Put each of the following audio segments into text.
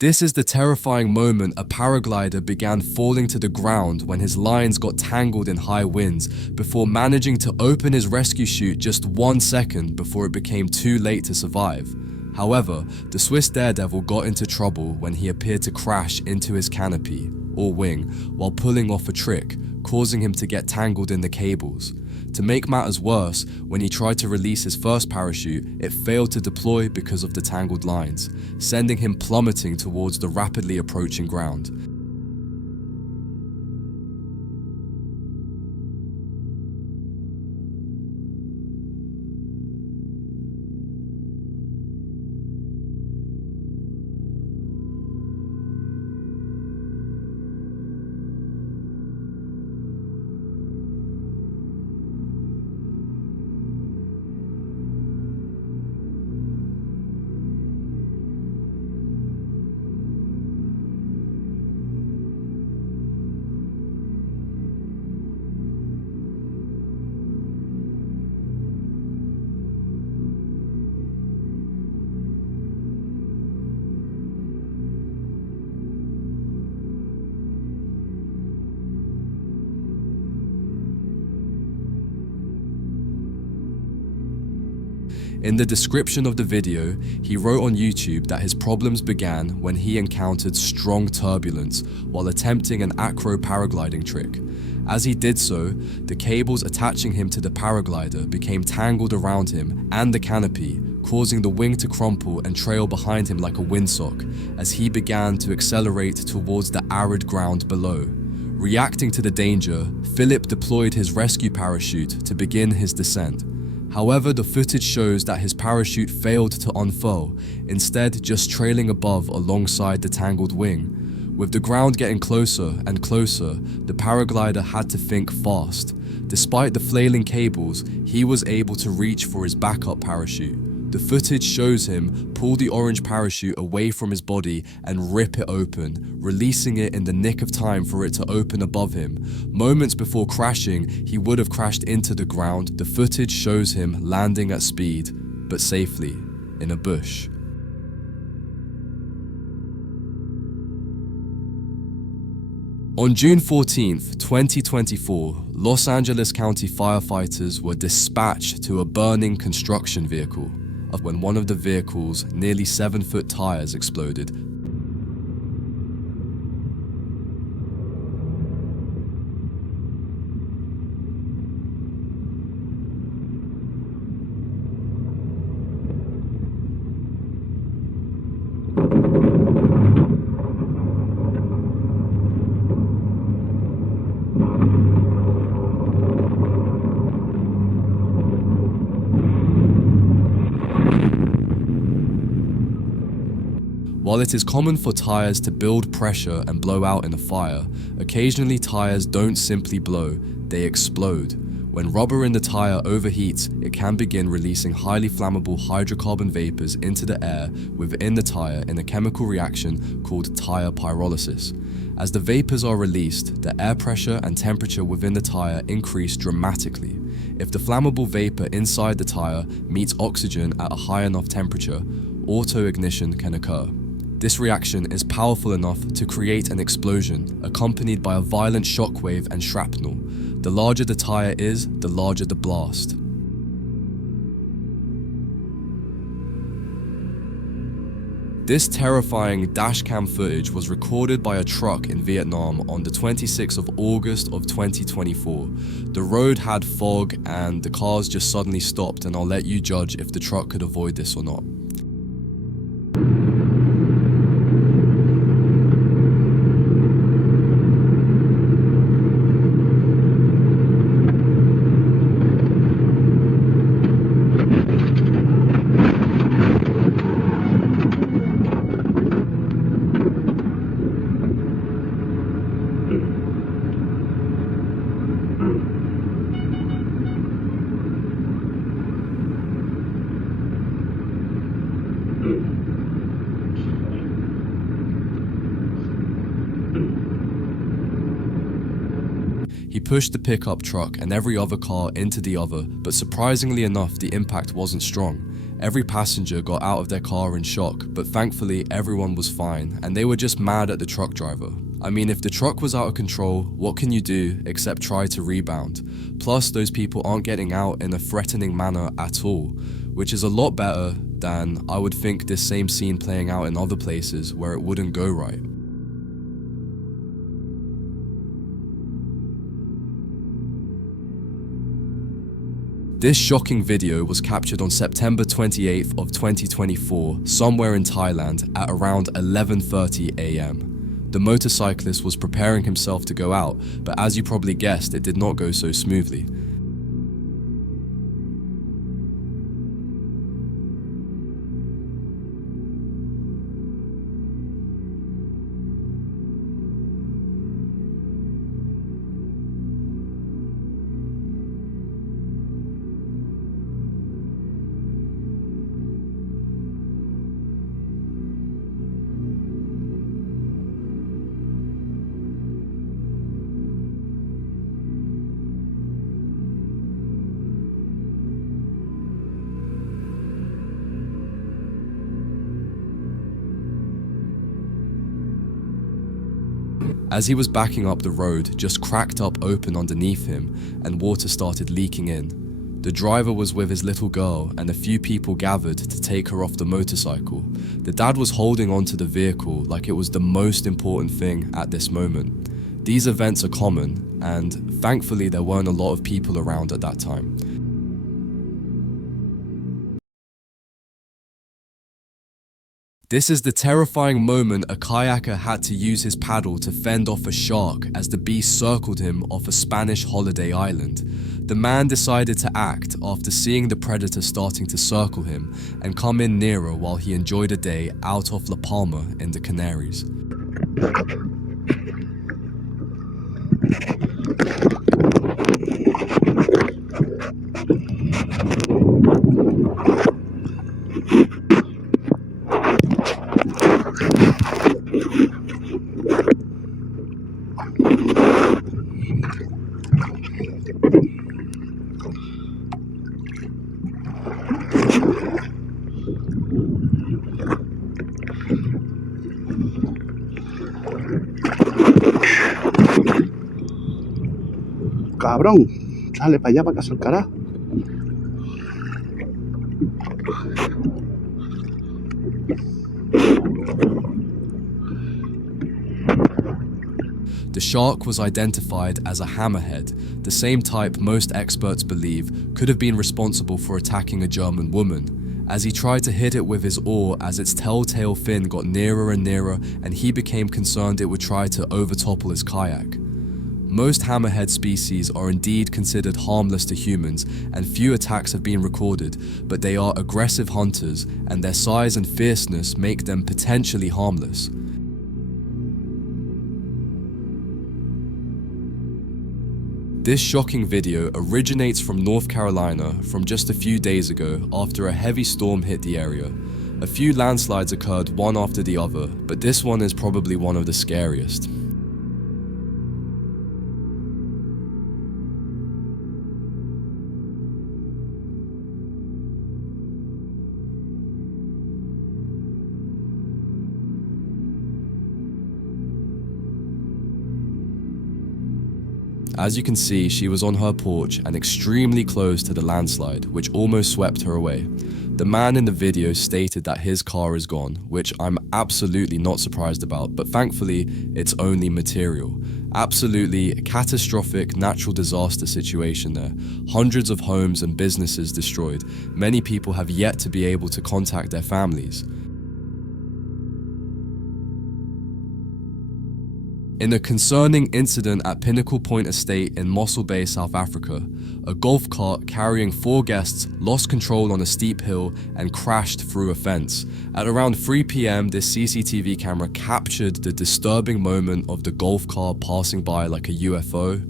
This is the terrifying moment a paraglider began falling to the ground when his lines got tangled in high winds before managing to open his rescue chute just 1 second before it became too late to survive. However, the Swiss daredevil got into trouble when he appeared to crash into his canopy, or wing, while pulling off a trick, causing him to get tangled in the cables. To make matters worse, when he tried to release his first parachute, it failed to deploy because of the tangled lines, sending him plummeting towards the rapidly approaching ground. In the description of the video, he wrote on YouTube that his problems began when he encountered strong turbulence while attempting an acro paragliding trick. As he did so, the cables attaching him to the paraglider became tangled around him and the canopy, causing the wing to crumple and trail behind him like a windsock as he began to accelerate towards the arid ground below. Reacting to the danger, Philip deployed his rescue parachute to begin his descent. However, the footage shows that his parachute failed to unfurl, instead just trailing above alongside the tangled wing. With the ground getting closer and closer, the paraglider had to think fast. Despite the flailing cables, he was able to reach for his backup parachute. The footage shows him pull the orange parachute away from his body and rip it open, releasing it in the nick of time for it to open above him. Moments before crashing, he would have crashed into the ground. The footage shows him landing at speed, but safely, in a bush. On June 14th, 2024, Los Angeles County firefighters were dispatched to a burning construction vehicle when one of the vehicle's nearly 7-foot tires exploded. While it is common for tires to build pressure and blow out in a fire, occasionally tires don't simply blow, they explode. When rubber in the tire overheats, it can begin releasing highly flammable hydrocarbon vapors into the air within the tire in a chemical reaction called tire pyrolysis. As the vapors are released, the air pressure and temperature within the tire increase dramatically. If the flammable vapor inside the tire meets oxygen at a high enough temperature, auto-ignition can occur. This reaction is powerful enough to create an explosion, accompanied by a violent shockwave and shrapnel. The larger the tire is, the larger the blast. This terrifying dashcam footage was recorded by a truck in Vietnam on the 26th of August of 2024. The road had fog and the cars just suddenly stopped, and I'll let you judge if the truck could avoid this or not. He pushed the pickup truck and every other car into the other, but surprisingly enough, the impact wasn't strong. Every passenger got out of their car in shock, but thankfully everyone was fine and they were just mad at the truck driver. I mean, if the truck was out of control, what can you do except try to rebound? Plus, those people aren't getting out in a threatening manner at all, which is a lot better than, I would think, this same scene playing out in other places where it wouldn't go right. This shocking video was captured on September 28th of 2024, somewhere in Thailand at around 11:30 AM. The motorcyclist was preparing himself to go out, but as you probably guessed, it did not go so smoothly. As he was backing up the road, just cracked up open underneath him and water started leaking in. The driver was with his little girl and a few people gathered to take her off the motorcycle. The dad was holding onto the vehicle like it was the most important thing at this moment. These events are common and thankfully there weren't a lot of people around at that time. This is the terrifying moment a kayaker had to use his paddle to fend off a shark as the beast circled him off a Spanish holiday island. The man decided to act after seeing the predator starting to circle him and come in nearer while he enjoyed a day out off La Palma in the Canaries. Cabrón, sale para allá para casa el carajo. The shark was identified as a hammerhead, the same type most experts believe could have been responsible for attacking a German woman, as he tried to hit it with his oar as its telltale fin got nearer and nearer and he became concerned it would try to overtopple his kayak. Most hammerhead species are indeed considered harmless to humans and few attacks have been recorded, but they are aggressive hunters and their size and fierceness make them potentially harmless. This shocking video originates from North Carolina from just a few days ago after a heavy storm hit the area. A few landslides occurred one after the other, but this one is probably one of the scariest. As you can see, she was on her porch and extremely close to the landslide, which almost swept her away. The man in the video stated that his car is gone, which I'm absolutely not surprised about, but thankfully, it's only material. Absolutely catastrophic natural disaster situation there. Hundreds of homes and businesses destroyed. Many people have yet to be able to contact their families. In a concerning incident at Pinnacle Point Estate in Mossel Bay, South Africa, a golf cart carrying 4 guests lost control on a steep hill and crashed through a fence. At around 3 PM, this CCTV camera captured the disturbing moment of the golf cart passing by like a UFO.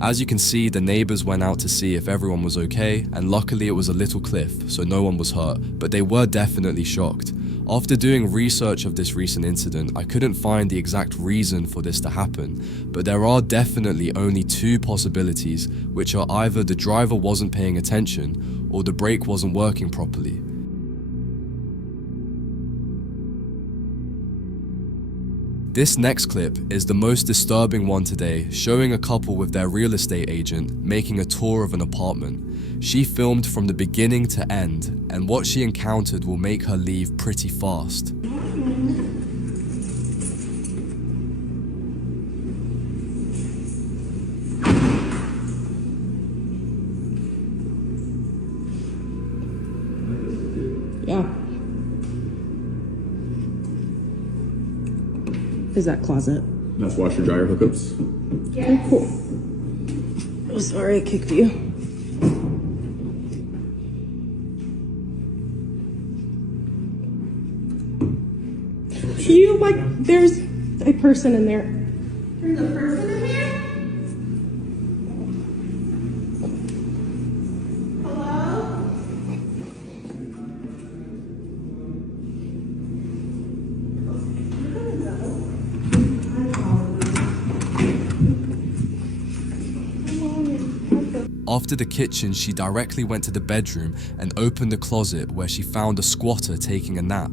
As you can see, the neighbors went out to see if everyone was okay, and luckily it was a little cliff, so no one was hurt, but they were definitely shocked. After doing research of this recent incident, I couldn't find the exact reason for this to happen, but there are definitely only two possibilities, which are either the driver wasn't paying attention, or the brake wasn't working properly. This next clip is the most disturbing one today, showing a couple with their real estate agent making a tour of an apartment. She filmed from the beginning to end, and what she encountered will make her leave pretty fast. Yeah. Is that closet? That's washer dryer hookups. Yeah. Oh, cool. Oh, sorry, I kicked you. There's a person in there. There's a person in here? Hello? After the kitchen, she directly went to the bedroom and opened the closet where she found a squatter taking a nap.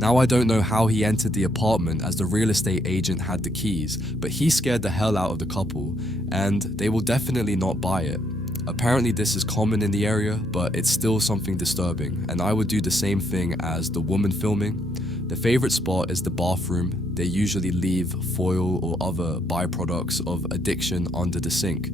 Now I don't know how he entered the apartment as the real estate agent had the keys, but he scared the hell out of the couple, and they will definitely not buy it. Apparently this is common in the area, but it's still something disturbing, and I would do the same thing as the woman filming. The favorite spot is the bathroom. They usually leave foil or other byproducts of addiction under the sink.